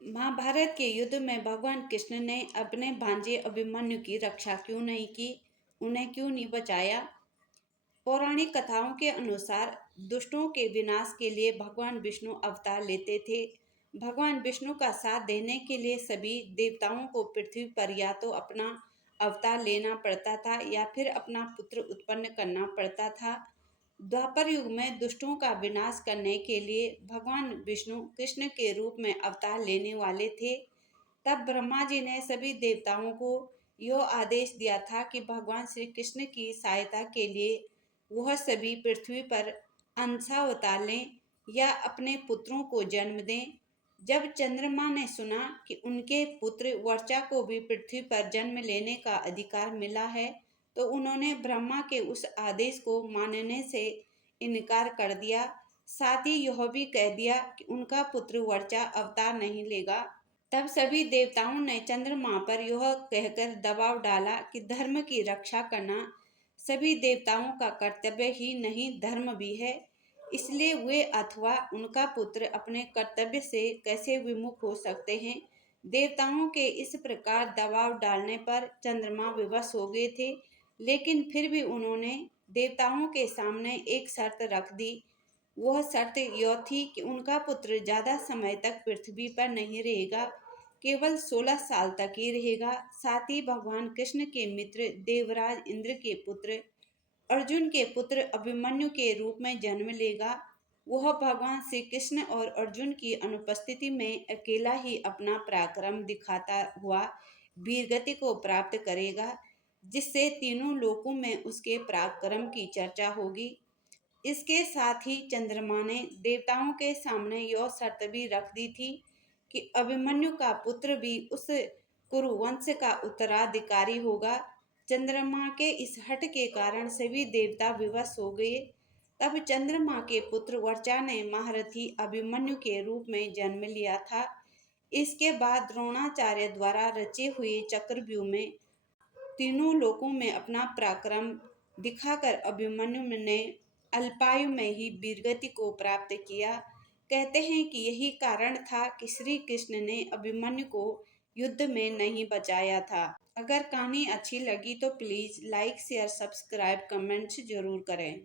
महाभारत के युद्ध में भगवान कृष्ण ने अपने भांजे अभिमन्यु की रक्षा क्यों नहीं की, उन्हें क्यों नहीं बचाया। पौराणिक कथाओं के अनुसार दुष्टों के विनाश के लिए भगवान विष्णु अवतार लेते थे। भगवान विष्णु का साथ देने के लिए सभी देवताओं को पृथ्वी पर या तो अपना अवतार लेना पड़ता था या फिर अपना पुत्र उत्पन्न करना पड़ता था। द्वापर युग में दुष्टों का विनाश करने के लिए भगवान विष्णु कृष्ण के रूप में अवतार लेने वाले थे। तब ब्रह्मा जी ने सभी देवताओं को यह आदेश दिया था कि भगवान श्री कृष्ण की सहायता के लिए वह सभी पृथ्वी पर अंशावतार लें या अपने पुत्रों को जन्म दें। जब चंद्रमा ने सुना कि उनके पुत्र वर्चा को भी पृथ्वी पर जन्म लेने का अधिकार मिला है, तो उन्होंने ब्रह्मा के उस आदेश को मानने से इनकार कर दिया। साथ ही यह भी कह दिया कि उनका पुत्र वर्चा अवतार नहीं लेगा। तब सभी देवताओं ने चंद्रमा पर यह कहकर दबाव डाला कि धर्म की रक्षा करना सभी देवताओं का कर्तव्य ही नहीं, धर्म भी है। इसलिए वे अथवा उनका पुत्र अपने कर्तव्य से कैसे विमुख हो सकते हैं। देवताओं के इस प्रकार दबाव डालने पर चंद्रमा विवश हो गए थे, लेकिन फिर भी उन्होंने देवताओं के सामने एक शर्त रख दी। वह शर्त यह थी कि उनका पुत्र ज्यादा समय तक पृथ्वी पर नहीं रहेगा, केवल 16 साल तक ही रहेगा। साथ ही भगवान कृष्ण के मित्र देवराज इंद्र के पुत्र अर्जुन के पुत्र अभिमन्यु के रूप में जन्म लेगा। वह भगवान श्री कृष्ण और अर्जुन की अनुपस्थिति में अकेला ही अपना पराक्रम दिखाता हुआ वीरगति को प्राप्त करेगा, जिससे तीनों लोकों में उसके पराक्रम की चर्चा होगी। इसके साथ ही चंद्रमा ने देवताओं के सामने यह शर्त भी रख दी थी कि अभिमन्यु का पुत्र भी उस कुरुवंश का उत्तराधिकारी होगा। चंद्रमा के इस हट के कारण सभी देवता विवश हो गए। तब चंद्रमा के पुत्र वर्चा ने महारथी अभिमन्यु के रूप में जन्म लिया था। इसके बाद द्रोणाचार्य द्वारा रचे हुए चक्रव्यूह में तीनों लोकों में अपना पराक्रम दिखाकर अभिमन्यु ने अल्पायु में ही वीरगति को प्राप्त किया। कहते हैं कि यही कारण था कि श्री कृष्ण ने अभिमन्यु को युद्ध में नहीं बचाया था। अगर कहानी अच्छी लगी तो please like share subscribe comments जरूर करें।